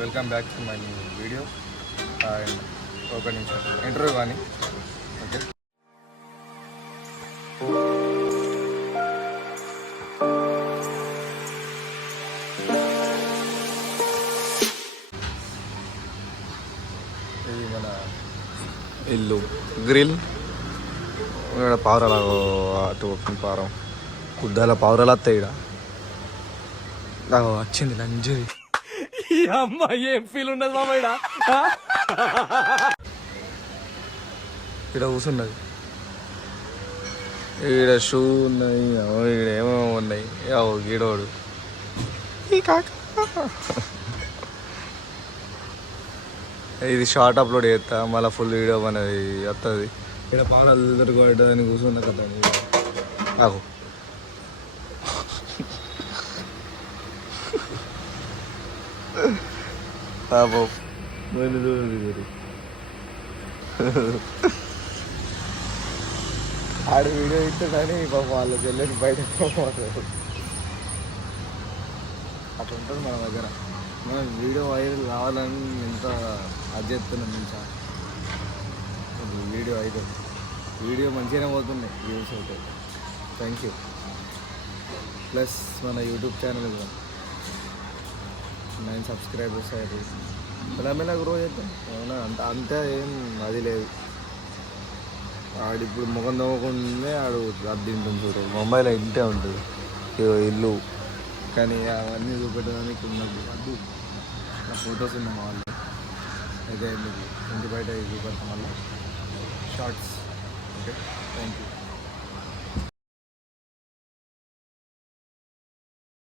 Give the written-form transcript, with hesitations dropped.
Welcome back to my video. And ఒక నిమిషం interview కానీ ఓకే. ఇది మన ఇల్లు గ్రిల్. ఇక్కడ పావురాలు అటు పారం కుద్దాల పావురాలు వస్తాయి. ఇక్కడ వచ్చింది లంజరి. ఈ అమ్మాయి ఏం ఫీల్ ఉండదు మామ. ఇక్కడ కూర్చున్నది. ఈడ షూ ఉన్నాయి, ఈడ ఏమేమో ఉన్నాయి. గీడోడు ఈ కాక ఇది షార్ట్ అప్లోడ్ చేస్తా, మళ్ళీ ఫుల్ వీడియో అనేది వస్తుంది. ఇక్కడ పావురాలు దొరకబడ్డదని కూర్చున్న కదా నాకు. ఆడ వీడియో ఇస్తాడని పాప వాళ్ళ చెల్లెకి బయట అట్లా ఉంటుంది మన దగ్గర. మనం వీడియో వైరల్ కావాలని ఎంత అది చేస్తున్నాం ఇంకా. వీడియో అయితే వీడియో మంచిగానే పోతున్నాయి వ్యూస్ అయితే. Thank you. ప్లస్ మన యూట్యూబ్ ఛానల్ 9 సబ్స్క్రైబర్స్ అయ్యారు. మెల్లమెల్ల గ్రో చేద్దాం. అవునా అంతే ఏం అది లేదు. ఆడిప్పుడు ముఖం తవ్వకుండానే ఆడు అది తింటుంది చూడు. ముంబైలో ఇంటే ఉంటుంది ఇల్లు, కానీ అవన్నీ చూపెట్టడానికి ఉన్నది వద్దు. నా ఫొటోస్ ఉన్నాయి మా వాళ్ళు అయితే మీకు ఇంటి బయట చూపెడతాం వల్ల షార్ట్స్. Okay, thank you.